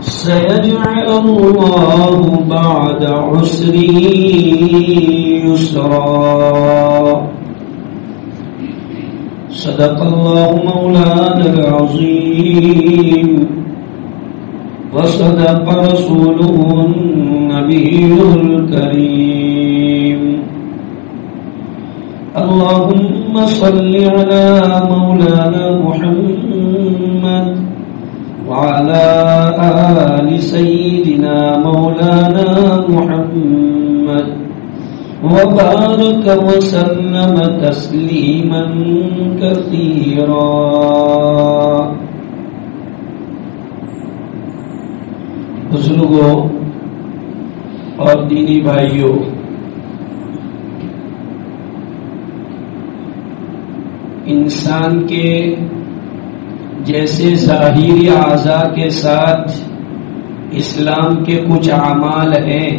سيجعل الله بعد عسر يسرا صدق الله مولانا العظيم وصدق رسوله النبي الكريم اللهم صل على مولانا محمد وعلى آل سيدنا مولانا محمد وبارك وسلم تسليما كثيرا. بزرگوں اور دینی بھائیوں، انسان کے جیسے ظاہری اعضاء کے ساتھ اسلام کے کچھ اعمال ہیں،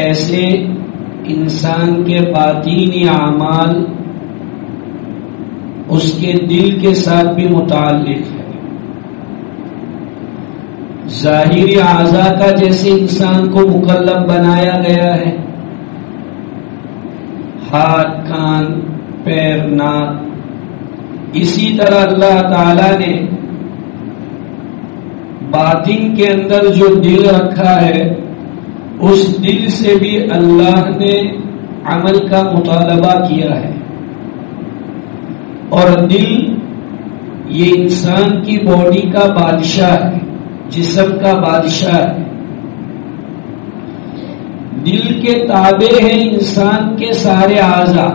ایسے انسان کے باطینی اعمال اس کے دل کے ساتھ بھی متعلق ہے. ظاہری اعضاء کا جیسے انسان کو مکلف بنایا گیا ہے، ہاتھ، کان، پیر، ناک، اسی طرح اللہ تعالی نے باطن کے اندر جو دل رکھا ہے، اس دل سے بھی اللہ نے عمل کا مطالبہ کیا ہے. اور دل یہ انسان کی باڈی کا بادشاہ ہے، جسم کا بادشاہ ہے. دل کے تابع ہیں انسان کے سارے اعضاء.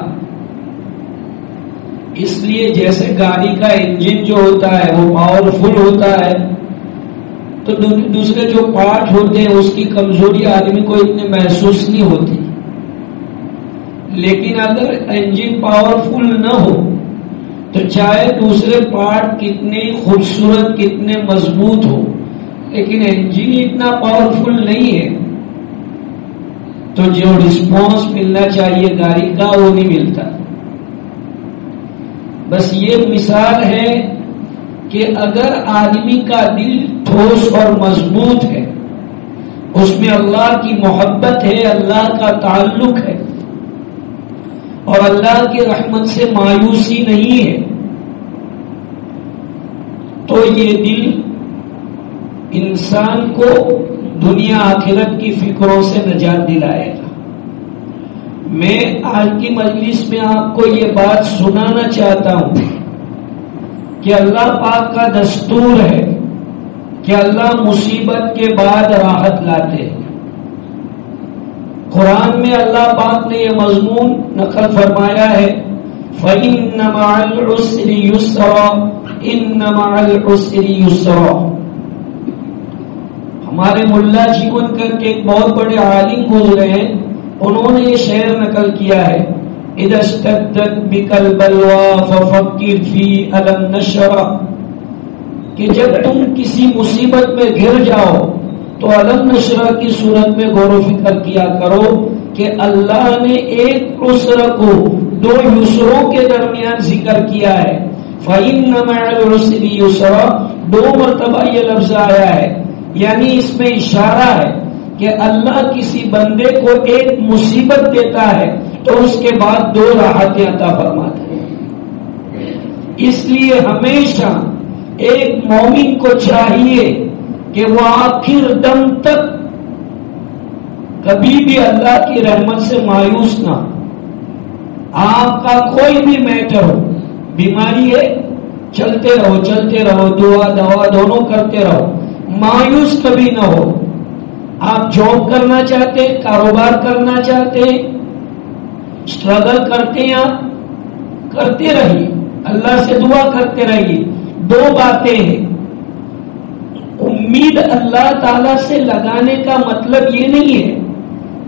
اس لیے جیسے گاڑی کا انجن جو ہوتا ہے وہ پاورفل ہوتا ہے، تو دوسرے جو پارٹ ہوتے ہیں اس کی کمزوری آدمی کو اتنے محسوس نہیں ہوتی. لیکن اگر انجن پاورفل نہ ہو تو چاہے دوسرے پارٹ کتنے خوبصورت، کتنے مضبوط ہو، لیکن انجن اتنا پاورفل نہیں ہے تو جو رسپانس ملنا چاہیے گاڑی کا وہ نہیں ملتا. بس یہ مثال ہے کہ اگر آدمی کا دل ٹھوس اور مضبوط ہے، اس میں اللہ کی محبت ہے، اللہ کا تعلق ہے، اور اللہ کی رحمت سے مایوسی نہیں ہے، تو یہ دل انسان کو دنیا آخرت کی فکروں سے نجات دلائے گا. میں آج کی مجلس میں آپ کو یہ بات سنانا چاہتا ہوں کہ اللہ پاک کا دستور ہے کہ اللہ مصیبت کے بعد راحت لاتے ہیں. قرآن میں اللہ پاک نے یہ مضمون نقل فرمایا ہے، فَإِنَّ مَعَ الْعُسْرِ يُسْرًا إِنَّ مَعَ الْعُسْرِ يُسْرًا. ہمارے ملا جیون کر کے ایک بہت بڑے عالم گزرے ہیں، انہوں نے یہ شعر نقل کیا ہے، اِذَا اشْتَدَّتْ بِكَ الْبَلْوَىٰ فَفَكِّرْ فِي أَلَمْ نَشْرَحْ، کہ جب تم کسی مصیبت میں گر جاؤ تو علم نشرح کی صورت میں غور و فکر کیا کرو کہ اللہ نے ایک عسر کو دو یسروں کے درمیان ذکر کیا ہے. فَإِنَّ مَعَ الْعُسْرِ يُسْرًا، دو مرتبہ یہ لفظ آیا ہے، یعنی اس میں اشارہ ہے کہ اللہ کسی بندے کو ایک مصیبت دیتا ہے تو اس کے بعد دو راحتیں عطا فرماتا ہے. اس لیے ہمیشہ ایک مومن کو چاہیے کہ وہ آخر دم تک کبھی بھی اللہ کی رحمت سے مایوس نہ ہو. آپ کا کوئی بھی میٹر ہو، بیماری ہے، چلتے رہو، دعا دوا دونوں کرتے رہو، مایوس کبھی نہ ہو. آپ جاب کرنا چاہتے ہیں، کاروبار کرنا چاہتے ہیں، اسٹرگل کرتے ہیں، آپ کرتے رہیے، اللہ سے دعا کرتے رہیے. دو باتیں ہیں، امید اللہ تعالی سے لگانے کا مطلب یہ نہیں ہے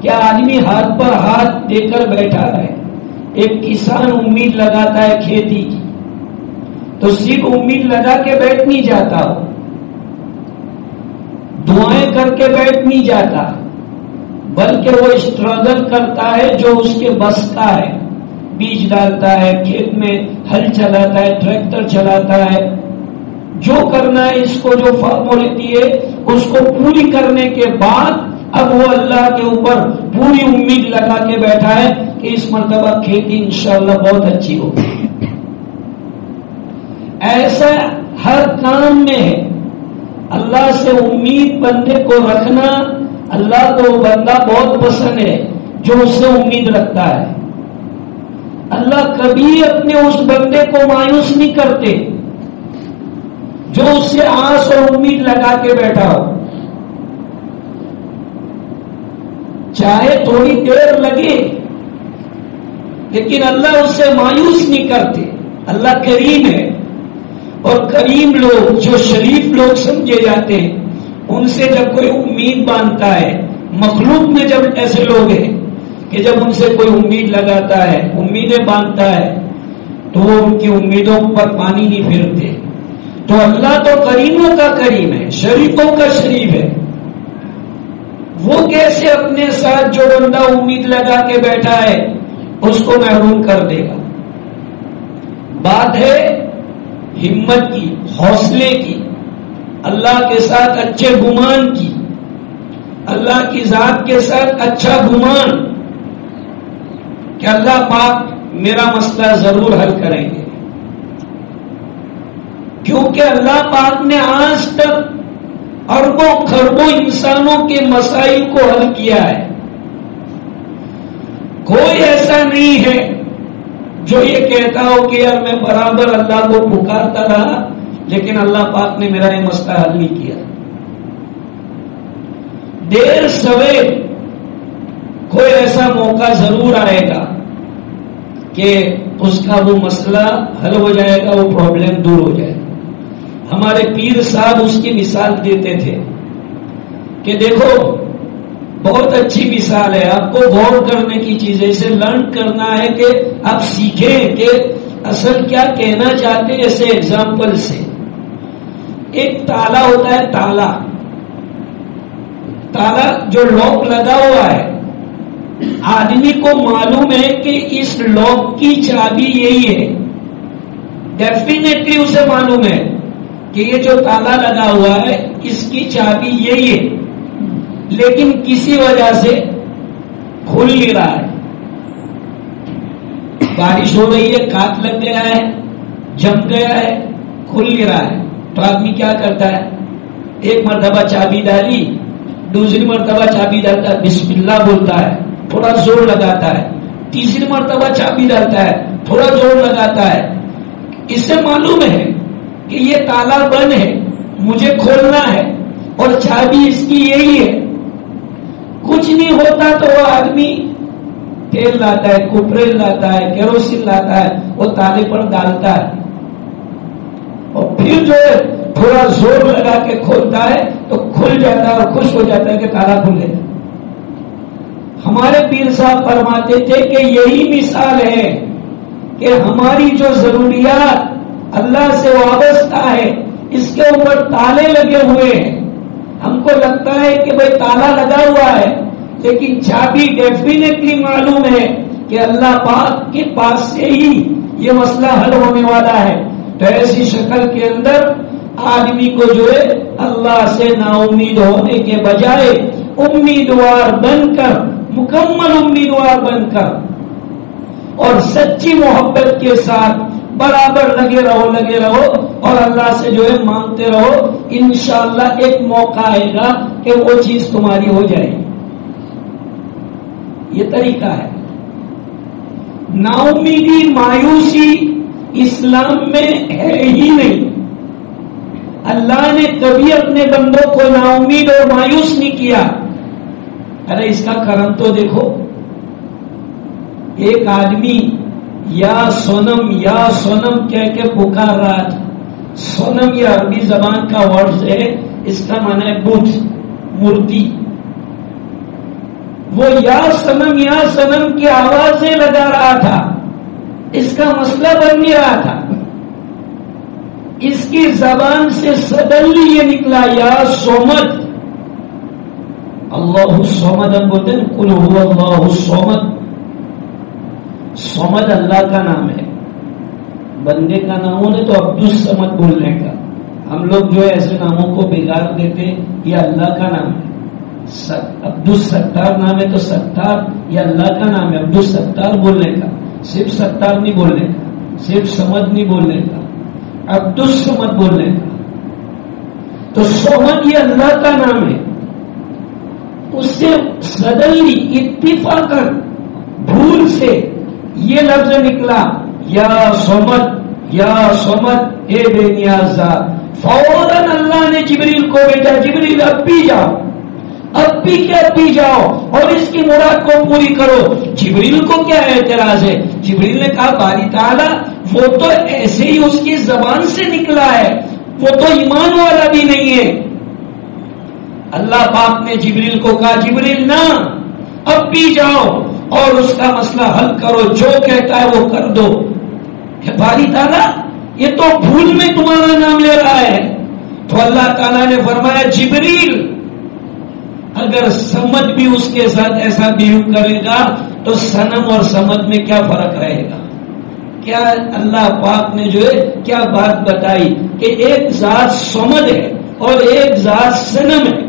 کہ آدمی ہاتھ پر ہاتھ دے کر بیٹھا رہے. ایک کسان امید لگاتا ہے کھیتی کی تو صرف امید لگا کے بیٹھ نہیں جاتا، دعائیں کر کے بیٹھ نہیں جاتا، بلکہ وہ اسٹرگل کرتا ہے جو اس کے بس کا ہے. بیج ڈالتا ہے، کھیت میں ہل چلاتا ہے، ٹریکٹر چلاتا ہے، جو کرنا ہے اس کو جو فارمولیٹی ہے اس کو پوری کرنے کے بعد اب وہ اللہ کے اوپر پوری امید لگا کے بیٹھا ہے کہ اس مرتبہ کھیتی انشاءاللہ بہت اچھی ہوگی۔ ایسا ہر کام میں ہے۔ اللہ سے امید بندے کو رکھنا، اللہ کو بندہ بہت پسند ہے جو اس سے امید رکھتا ہے۔ اللہ کبھی اپنے اس بندے کو مایوس نہیں کرتے جو اس سے آس اور امید لگا کے بیٹھا ہو، چاہے تھوڑی دیر لگے لیکن اللہ اس سے مایوس نہیں کرتے۔ اللہ کریم ہے، اور کریم لوگ جو شریف لوگ سمجھے جاتے ہیں ان سے جب کوئی امید باندھتا ہے، مخلوق میں جب ایسے لوگ ہیں کہ جب ان سے کوئی امید لگاتا ہے، امیدیں باندھتا ہے تو وہ ان کی امیدوں پر پانی نہیں پھیرتے۔ تو اللہ تو کریموں کا کریم ہے، شریفوں کا شریف ہے، وہ کیسے اپنے ساتھ جو بندہ امید لگا کے بیٹھا ہے اس کو محروم کر دے گا۔ بات ہے ہمت کی، حوصلے کی، اللہ کے ساتھ اچھے گمان کی، اللہ کی ذات کے ساتھ اچھا گمان کہ اللہ پاک میرا مسئلہ ضرور حل کریں گے، کیونکہ اللہ پاک نے آج تک اربوں خربوں انسانوں کے مسائل کو حل کیا ہے۔ کوئی ایسا نہیں ہے جو یہ کہتا ہو کہ یار میں برابر اللہ کو پکارتا رہا لیکن اللہ پاک نے میرا یہ مسئلہ حل نہیں کیا۔ دیر سویر کوئی ایسا موقع ضرور آئے گا کہ اس کا وہ مسئلہ حل ہو جائے گا، وہ پرابلم دور ہو جائے گا۔ ہمارے پیر صاحب اس کی مثال دیتے تھے کہ دیکھو بہت اچھی مثال ہے، آپ کو غور کرنے کی چیز ہے، اسے لرن کرنا ہے کہ آپ سیکھیں کہ اصل کیا کہنا چاہتے ہیں۔ ایسے ایگزامپل سے ایک تالا ہوتا ہے، تالا جو لاک لگا ہوا ہے، آدمی کو معلوم ہے کہ اس لاک کی چابی یہی ہے، ڈیفینیٹلی اسے معلوم ہے کہ یہ جو تالا لگا ہوا ہے اس کی چابی یہی ہے، لیکن کسی وجہ سے کھل نہیں رہا ہے۔ بارش ہو رہی ہے، کاٹ لگ گیا ہے، جم گیا ہے، کھل نہیں رہا ہے، تو آدمی کیا کرتا ہے؟ ایک مرتبہ چابی ڈالی، دوسری مرتبہ چابی ڈالتا ہے، بسم اللہ بولتا ہے، تھوڑا زور لگاتا ہے، تیسری مرتبہ چابی ڈالتا ہے، تھوڑا زور لگاتا ہے۔ اس سے معلوم ہے کہ یہ تالا بند ہے، مجھے کھولنا ہے اور چابی اس کی یہی ہے۔ کچھ نہیں ہوتا تو وہ آدمی تیل لاتا ہے، کوپریل لاتا ہے، کیروسین لاتا ہے، وہ تالے پر ڈالتا ہے اور پھر جو ہے تھوڑا زور لگا کے کھولتا ہے تو کھل جاتا ہے اور خوش ہو جاتا ہے کہ تالا کھلے۔ ہمارے پیر صاحب فرماتے تھے کہ یہی مثال ہے کہ ہماری جو ضروریات اللہ سے وابستہ ہے اس کے اوپر تالے لگے ہوئے ہیں۔ ہم کو لگتا ہے کہ بھئی تالا لگا ہوا ہے لیکن چابی ڈیفینیٹلی معلوم ہے کہ اللہ پاک کے پاس سے ہی یہ مسئلہ حل ہونے والا ہے۔ تو ایسی شکل کے اندر آدمی کو جو ہے اللہ سے نا امید ہونے کے بجائے امیدوار بن کر، مکمل امیدوار بن کر اور سچی محبت کے ساتھ برابر لگے رہو اور اللہ سے جو ہے مانگتے رہو، انشاءاللہ ایک موقع آئے گا کہ وہ چیز تمہاری ہو جائے گی۔ یہ طریقہ ہے۔ نا امیدی، مایوسی اسلام میں ہے ہی نہیں۔ اللہ نے کبھی اپنے بندوں کو نا امید اور مایوس نہیں کیا۔ ارے اس کا کرم تو دیکھو، ایک آدمی یا سونم کہہ کے پکار رہا تھا۔ سونم یہ عربی زبان کا ورڈ ہے، اس کا معنی ہے بت، مورتی۔ وہ یا سنم کی آوازیں لگا رہا تھا، اس کا مسئلہ بن نہیں رہا تھا۔ اس کی زبان سے سڈنلی یہ نکلا یا صمد، اللہ الصمد، ہم بولتے ہیں قل هو اللہ الصمد۔ صمد اللہ کا نام ہے، بندے کا نام ہونے تو عبدالصمد بولنے کا. ہم لوگ جو ہے ایسے ناموں کو بگاڑ دیتے. یہ اللہ کا نام ہے. عبدالستار نام ہے تو ستار یہ اللہ کا نام ہے. عبدالستار بولنے کا، صرف ستار نہیں بولنے کا، صرف سمد نہیں بولنے کا، عبدالصمد بولنے کا. تو صمد یہ اللہ کا نام ہے. اس سے سڈنلی اتفاقاً بھول سے یہ لفظ نکلا یا صمد یا صمد اے بے نیاز ذات. فوراً اللہ نے جبریل کو بھیجا، جبریل اب بھی جاؤ، اب بھی جاؤ اور اس کی مراد کو پوری کرو. جبریل کو کیا اعتراض ہے؟ جبریل نے کہا باری تعالیٰ وہ تو ایسے ہی اس کی زبان سے نکلا ہے، وہ تو ایمان والا بھی نہیں ہے. اللہ پاک نے جبریل کو کہا جبریل نہ، اب بھی جاؤ اور اس کا مسئلہ حل کرو، جو کہتا ہے وہ کر دو. کہ باری تعالیٰ یہ تو بھول میں تمہارا نام لے رہا ہے. تو اللہ تعالیٰ نے فرمایا جبریل اگر سمد بھی اس کے ساتھ ایسا بیو کرے گا تو صنم اور سمد میں کیا فرق رہے گا؟ کیا اللہ پاک نے جو ہے کیا بات بتائی کہ ایک ذات سمد ہے اور ایک ذات صنم ہے.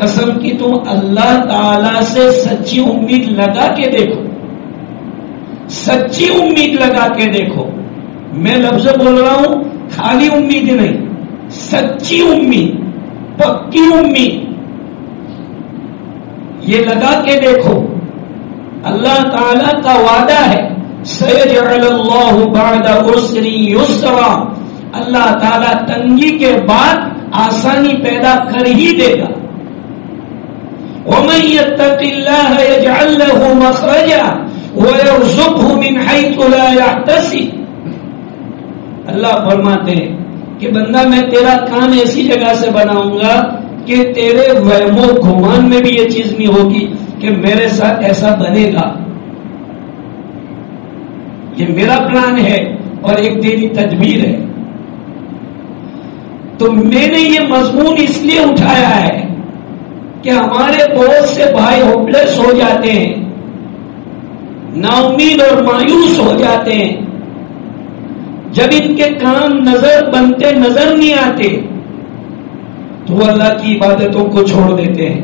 قسم کی تم اللہ تعالی سے سچی امید لگا کے دیکھو، سچی امید لگا کے دیکھو. میں لفظ بول رہا ہوں خالی امید نہیں، سچی امید، پکی امید یہ لگا کے دیکھو. اللہ تعالی کا وعدہ ہے سيجعل الله بعد عسر يسرا، اللہ تعالی تنگی کے بعد آسانی پیدا کر ہی دے گا. ومن يتق الله يجعل له مخرجا ويرزقه من حيث لا يحتسب. اللہ فرماتے ہیں کہ بندہ میں تیرا کام ایسی جگہ سے بناؤں گا کہ تیرے وہم و گمان میں بھی یہ چیز نہیں ہوگی کہ میرے ساتھ ایسا بنے گا. یہ میرا پلان ہے اور ایک تیری تدبیر ہے. تو میں نے یہ مضمون اس لیے اٹھایا ہے کہ ہمارے بہت سے بھائی ہوپلیس ہو جاتے ہیں، نا امید اور مایوس ہو جاتے ہیں جب ان کے کام بنتے نظر نہیں آتے تو وہ اللہ کی عبادتوں کو چھوڑ دیتے ہیں.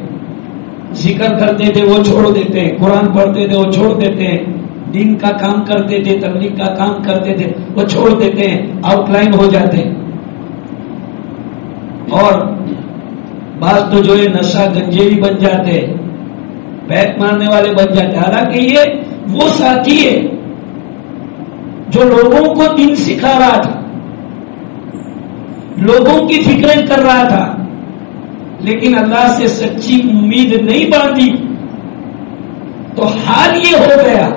ذکر کرتے تھے وہ چھوڑ دیتے ہیں، قرآن پڑھتے تھے وہ چھوڑ دیتے ہیں، دین کا کام کرتے تھے، تبلیغ کا کام کرتے تھے وہ چھوڑ دیتے ہیں، آؤٹ لائن ہو جاتے ہیں. اور بعض تو جو ہے نشہ گنجے بھی بن جاتے ہیں، بیک مارنے والے بن جاتے ہیں. حالانکہ یہ وہ ساتھی ہے جو لوگوں کو دین سکھا رہا تھا، لوگوں کی فکریں کر رہا تھا، لیکن اللہ سے سچی امید نہیں باندھی تو حال یہ ہو گیا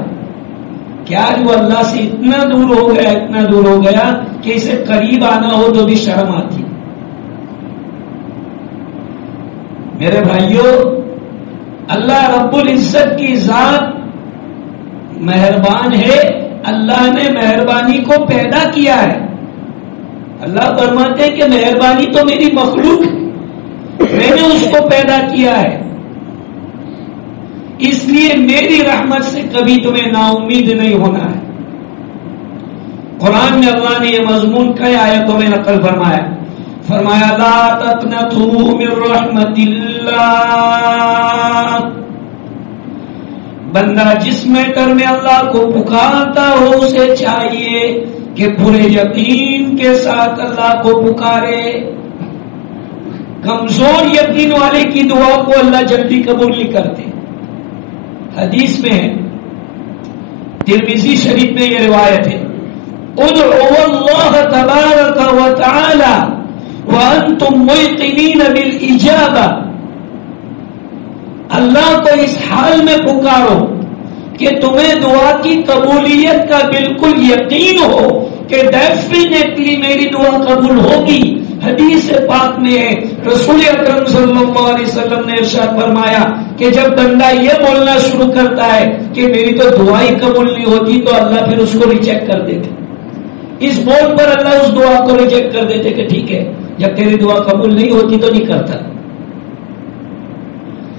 کہ آج وہ اللہ سے اتنا دور ہو گیا کہ اسے قریب آنا ہو تو بھی شرم آتی. میرے بھائیوں، اللہ رب العزت کی ذات مہربان ہے. اللہ نے مہربانی کو پیدا کیا ہے. اللہ فرماتے ہیں کہ مہربانی تو میری مخلوق ہے، میں نے اس کو پیدا کیا ہے، اس لیے میری رحمت سے کبھی تمہیں نا امید نہیں ہونا ہے. قرآن میں اللہ نے یہ مضمون کئی آیتوں میں نقل فرمایا لا تقنطوا من رحمت اللہ. بندہ جس میٹر میں اللہ کو پکارتا ہو اسے چاہیے کہ پورے یقین کے ساتھ اللہ کو پکارے. کمزور یقین والے کی دعا کو اللہ جلدی قبول نہیں کرتے. حدیث میں ہے، ترمذی شریف میں یہ روایت ہے، ادعوا اللہ تبارک و تعالی وانتم موقنین بالاجابہ. اللہ کو اس حال میں پکارو کہ تمہیں دعا کی قبولیت کا بالکل یقین ہو کہ ڈیفینیٹلی میری دعا قبول ہوگی. حدیث پاک میں ہے، رسول اکرم صلی اللہ علیہ وسلم نے ارشاد فرمایا کہ جب بندہ یہ بولنا شروع کرتا ہے کہ میری تو دعا ہی قبول نہیں ہوتی تو اللہ پھر اس کو ریجیکٹ کر دیتے. اس بول پر اللہ اس دعا کو ریجیکٹ کر دیتے کہ ٹھیک ہے، جب تیری دعا قبول نہیں ہوتی تو نہیں کرتا.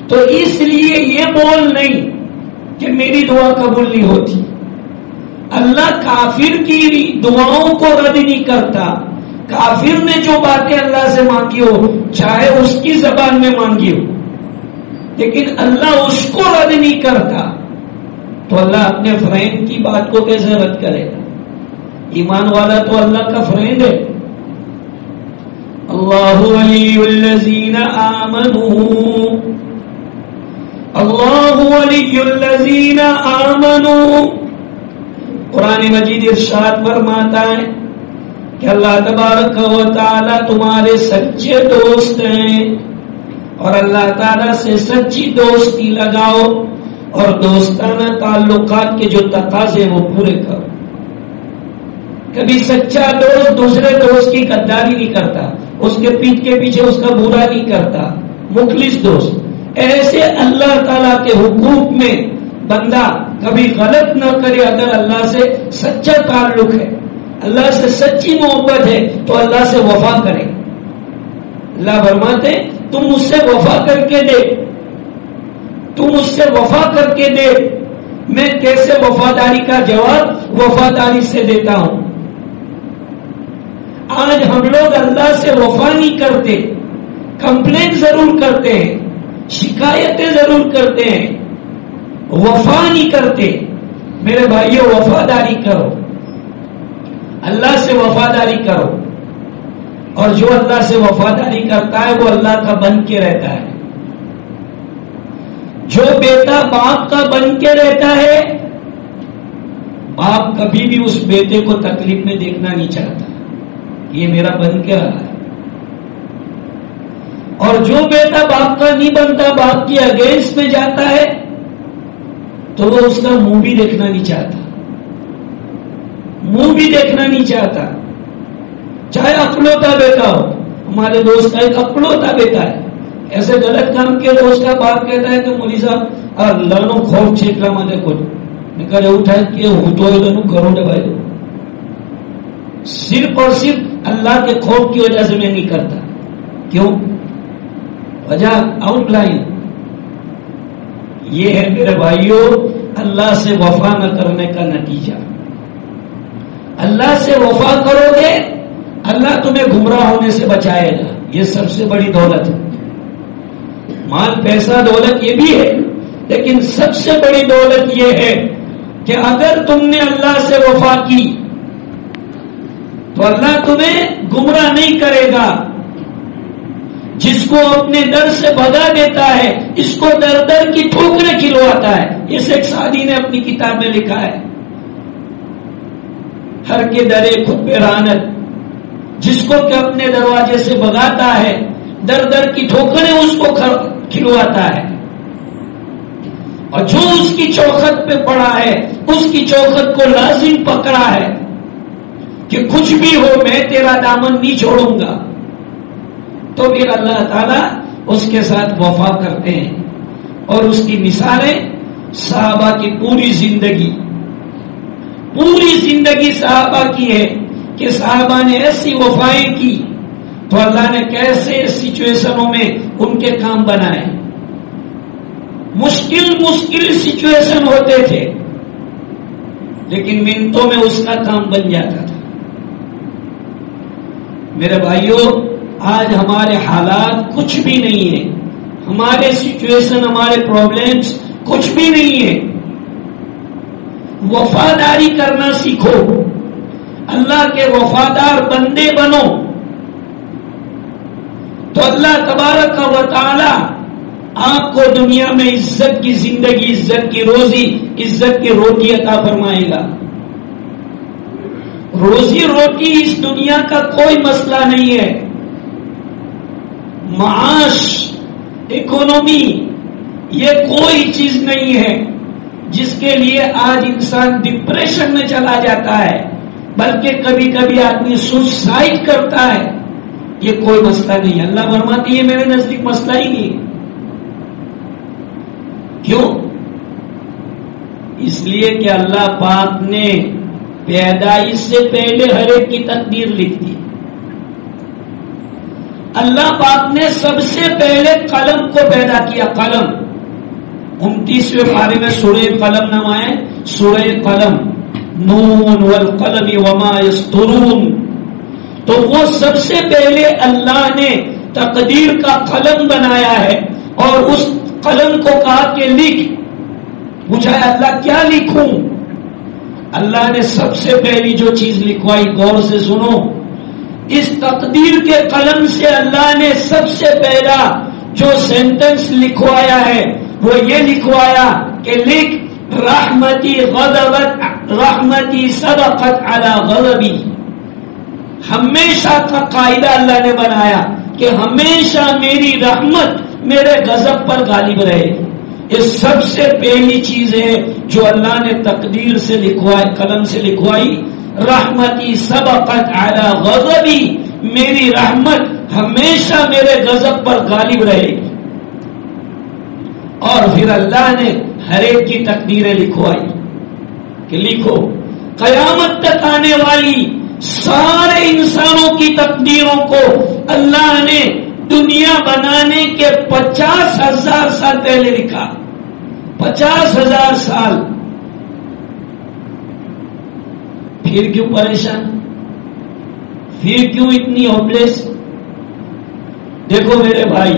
تو اس لیے یہ بول نہیں کہ میری دعا قبول نہیں ہوتی. اللہ کافر کی دعاؤں کو رد نہیں کرتا. کافر نے جو باتیں اللہ سے مانگی ہو چاہے اس کی زبان میں مانگی ہو لیکن اللہ اس کو رد نہیں کرتا. تو اللہ اپنے فرینڈ کی بات کو کیسے رد کرے گا؟ ایمان والا تو اللہ کا فرینڈ ہے. اللہ ولی الذین آمنوا، اللہ ولی الذین آمنوا. قرآن مجید ارشاد فرماتا ہے کہ اللہ تبارک و تعالی تمہارے سچے دوست ہیں اور اللہ تعالی سے سچی دوستی لگاؤ اور دوستانہ تعلقات کے جو تقاضے وہ پورے کرو. کبھی سچا دوست دوسرے دوست کی غداری نہیں کرتا، اس کے پیٹھ کے پیچھے اس کا برا نہیں کرتا. مخلص دوست ایسے اللہ تعالیٰ کے حقوق میں بندہ کبھی غلط نہ کرے. اگر اللہ سے سچا تعلق ہے، اللہ سے سچی محبت ہے تو اللہ سے وفا کرے. اللہ فرماتے تم مجھ سے وفا کر کے دے، تم مجھ سے وفا کر کے دے. میں کیسے وفاداری کا جواب وفاداری سے دیتا ہوں. آج ہم لوگ اللہ سے وفا نہیں کرتے، کمپلین ضرور کرتے ہیں، شکایتیں ضرور کرتے ہیں، وفا نہیں کرتے. میرے بھائیوں وفاداری کرو، اللہ سے وفاداری کرو. اور جو اللہ سے وفاداری کرتا ہے وہ اللہ کا بن کے رہتا ہے. جو بیٹا باپ کا بن کے رہتا ہے، باپ کبھی بھی اس بیٹے کو تکلیف میں دیکھنا نہیں چاہتا، یہ میرا بن کے رہا ہے. اور جو بیٹا باپ کا نہیں بنتا، باپ کی اگینسٹ میں جاتا ہے تو وہ اس کا منہ بھی دیکھنا نہیں چاہتا، منہ بھی دیکھنا نہیں چاہتا. چاہے اکلوتا بیٹا ہو. ہمارے دوست کا ایک اکلوتا بیٹا ہے، ایسے غلط کام کیا تو اس کا باپ کہتا ہے کہ مولوی صاحب لانو خوف چھیک رہا مجھے کچھ نکلے اٹھائے کہ ہوتو کرو دے بھائی. صرف اور صرف اللہ کے خوف کی وجہ سے میں نہیں کرتا. کیوں؟ وجہ آؤٹ لائن یہ ہے میرے بھائیوں، اللہ سے وفا نہ کرنے کا نتیجہ. اللہ سے وفا کرو گے اللہ تمہیں گمراہ ہونے سے بچائے گا. یہ سب سے بڑی دولت ہے. مال پیسہ دولت یہ بھی ہے، لیکن سب سے بڑی دولت یہ ہے کہ اگر تم نے اللہ سے وفا کی تو اللہ تمہیں گمراہ نہیں کرے گا. جس کو اپنے در سے بھگا دیتا ہے اس کو در در کی ٹھوکریں کھلواتا ہے. اس ایک سعدی نے اپنی کتاب میں لکھا ہے، ہر کے درے خود پہ رانت. جس کو کہ اپنے دروازے سے بھگاتا ہے در در کی ٹھوکریں اس کو کھلواتا ہے. اور جو اس کی چوکھٹ پہ پڑا ہے اس کی چوکھٹ کو لازم پکڑا ہے کہ کچھ بھی ہو میں تیرا دامن نہیں چھوڑوں گا. تو پھر اللہ تعالیٰ اس کے ساتھ وفا کرتے ہیں. اور اس کی مثالیں صحابہ کی پوری زندگی صحابہ کی ہے کہ صحابہ نے ایسی وفائیں کی تو اللہ نے کیسے سچویشنوں میں ان کے کام بنائے. مشکل سچویشن ہوتے تھے لیکن منٹوں میں اس کا کام بن جاتا تھا. میرے بھائیوں آج ہمارے حالات کچھ بھی نہیں ہے، ہمارے سچویشن ہمارے پرابلمز کچھ بھی نہیں ہے. وفاداری کرنا سیکھو، اللہ کے وفادار بندے بنو تو اللہ تبارک و تعالی آپ کو دنیا میں عزت کی زندگی، عزت کی روزی، عزت کی روٹی عطا فرمائے گا. روزی روٹی اس دنیا کا کوئی مسئلہ نہیں ہے. معاش، اکانومی یہ کوئی چیز نہیں ہے جس کے لیے آج انسان ڈپریشن میں چلا جاتا ہے، بلکہ کبھی کبھی آدمی سوسائڈ کرتا ہے. یہ کوئی مسئلہ نہیں. اللہ فرماتی ہے میرے نزدیک مسئلہ ہی نہیں. کیوں؟ اس لیے کہ اللہ پاک نے پیدائش سے پہلے ہر ایک کی تقدیر لکھ دی. اللہ پاک نے سب سے پہلے قلم کو پیدا کیا. قلم 29ویں پارے میں سورہ قلم نام ہے، سورہ قلم، نون والقلم وما یسطرون. تو وہ سب سے پہلے اللہ نے تقدیر کا قلم بنایا ہے اور اس قلم کو کہا کہ لکھ. پوچھا اللہ کیا لکھوں؟ اللہ نے سب سے پہلی جو چیز لکھوائی، غور سے سنو، اس تقدیر کے قلم سے اللہ نے سب سے پہلا جو سینٹنس لکھوایا ہے وہ یہ لکھوایا کہ لکھ رحمتی غضبت رحمتی سبقت علی غضبی. ہمیشہ کا قاعدہ اللہ نے بنایا کہ ہمیشہ میری رحمت میرے غضب پر غالب رہے. یہ سب سے پہلی چیز ہے جو اللہ نے تقدیر سے لکھوائی، قلم سے لکھوائی، رحمتی سبقت علی غضبی، میری رحمت ہمیشہ میرے غضب پر غالب رہے گی. اور پھر اللہ نے ہر ایک کی تقدیریں لکھوائی کہ لکھو قیامت تک آنے والی سارے انسانوں کی تقدیروں کو اللہ نے دنیا بنانے کے 50,000 سال پہلے لکھا. 50,000 سال. پھر کیوں پریشان؟ پھر کیوں اتنی ہوپلیس؟ دیکھو میرے بھائی،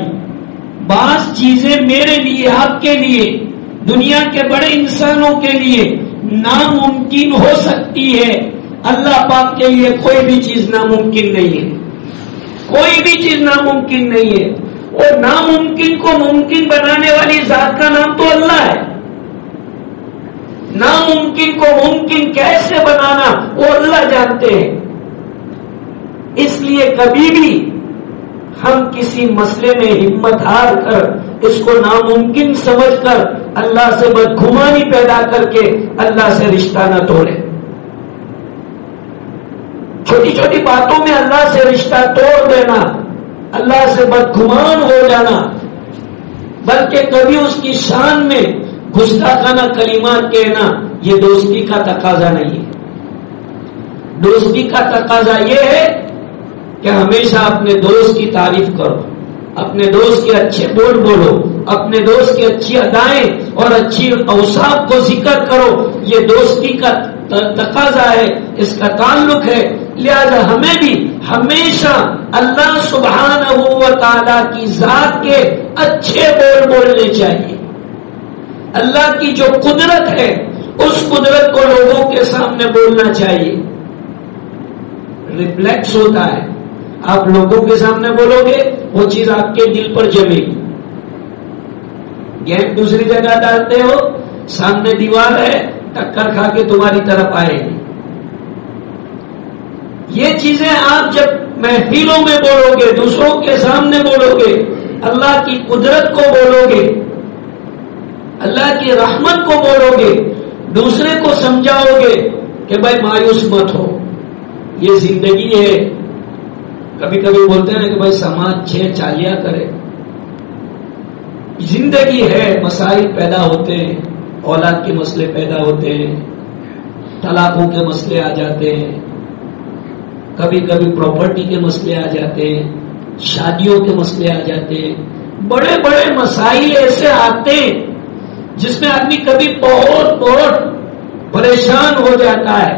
بعض چیزیں میرے لیے، آپ کے لیے، دنیا کے بڑے انسانوں کے لیے ناممکن ہو سکتی ہے. اللہ پاک کے لیے کوئی بھی چیز ناممکن نہیں ہے. کوئی بھی چیز ناممکن نہیں ہے. اور ناممکن کو ممکن بنانے والی ذات کا نام تو اللہ ہے. ناممکن کو ممکن کیسے بنانا وہ اللہ جانتے ہیں. اس لیے کبھی بھی ہم کسی مسئلے میں ہمت ہار کر اس کو ناممکن سمجھ کر اللہ سے بدگمانی پیدا کر کے اللہ سے رشتہ نہ توڑیں. چھوٹی چھوٹی باتوں میں اللہ سے رشتہ توڑ دینا، اللہ سے بدگمان ہو جانا، بلکہ کبھی اس کی شان میں گستاخانہ کلمات کہنا، یہ دوستی کا تقاضا نہیں ہے. دوستی کا تقاضا یہ ہے کہ ہمیشہ اپنے دوست کی تعریف کرو، اپنے دوست کے اچھے بول بولو، اپنے دوست کی اچھی ادائیں اور اچھی اوصاف کو ذکر کرو. یہ دوستی کا تقاضا ہے، اس کا تعلق ہے. لہذا ہمیں بھی ہمیشہ اللہ سبحانہ و تعالی کی ذات کے اچھے بول بولنے چاہیے. اللہ کی جو قدرت ہے اس قدرت کو لوگوں کے سامنے بولنا چاہیے. ریفلیکس ہوتا ہے، آپ لوگوں کے سامنے بولو گے وہ چیز آپ کے دل پر جمے گی. گیند دوسری جگہ ڈالتے ہو، سامنے دیوار ہے، ٹکر کھا کے تمہاری طرف آئے گی. یہ چیزیں آپ جب محفلوں میں بولو گے، دوسروں کے سامنے بولو گے، اللہ کی قدرت کو بولو گے، اللہ کی رحمت کو بولو گے، دوسرے کو سمجھاؤ گے کہ بھائی مایوس مت ہو، یہ زندگی ہے. کبھی کبھی بولتے ہیں کہ بھائی سماج چھیڑ چالیا کرے. زندگی ہے، مسائل پیدا ہوتے ہیں، اولاد کے مسئلے پیدا ہوتے ہیں، طلاقوں کے مسئلے آ جاتے ہیں، کبھی کبھی پراپرٹی کے مسئلے آ جاتے ہیں، شادیوں کے مسئلے آ جاتے ہیں. بڑے بڑے مسائل ایسے آتے ہیں جس میں آدمی کبھی بہت بہت پریشان ہو جاتا ہے.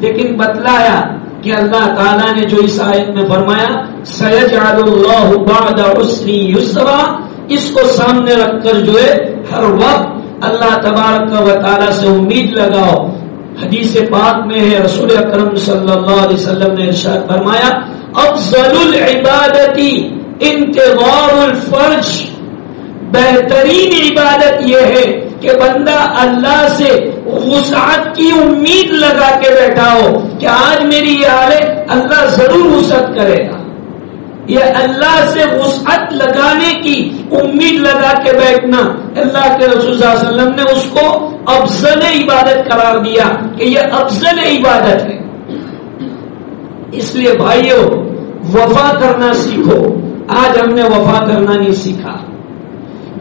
لیکن بتلایا کہ اللہ تعالیٰ نے جو اس آیت میں فرمایا سَيَجْعَلُ اللَّهُ بَعْدَ عُسْرٍ يُسْرًا، اس کو سامنے رکھ کر جو ہے ہر وقت اللہ تبارک و تعالیٰ سے امید لگاؤ. حدیث پاک میں ہے، رسول اکرم صلی اللہ علیہ وسلم نے ارشاد فرمایا افضل العبادتی انتظار الفرج، بہترین عبادت یہ ہے کہ بندہ اللہ سے وسعت کی امید لگا کے بیٹھا ہو کہ آج میری یہ حال ہے، اللہ ضرور وسعت کرے گا. یہ اللہ سے وسعت لگانے کی امید لگا کے بیٹھنا، اللہ کے رسول صلی اللہ علیہ وسلم نے اس کو افضل عبادت قرار دیا کہ یہ افضل عبادت ہے. اس لیے بھائیو وفا کرنا سیکھو. آج ہم نے وفا کرنا نہیں سیکھا.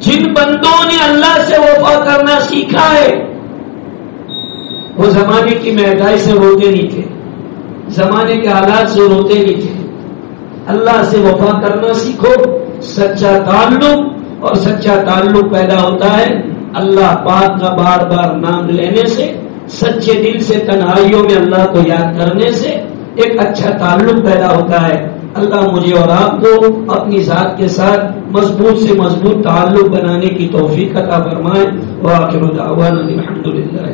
جن بندوں نے اللہ سے وفا کرنا سیکھا ہے وہ زمانے کی مہنگائی سے روتے نہیں تھے، زمانے کے حالات سے روتے نہیں تھے. اللہ سے وفا کرنا سیکھو. سچا تعلق اور سچا تعلق پیدا ہوتا ہے اللہ پاک کا بار بار نام لینے سے، سچے دل سے تنہائیوں میں اللہ کو یاد کرنے سے ایک اچھا تعلق پیدا ہوتا ہے۔ اللہ مجھے اور آپ کو اپنی ذات کے ساتھ مضبوط سے مضبوط تعلق بنانے کی توفیق عطا فرمائے۔ وآخر دعوانا الحمد للہ۔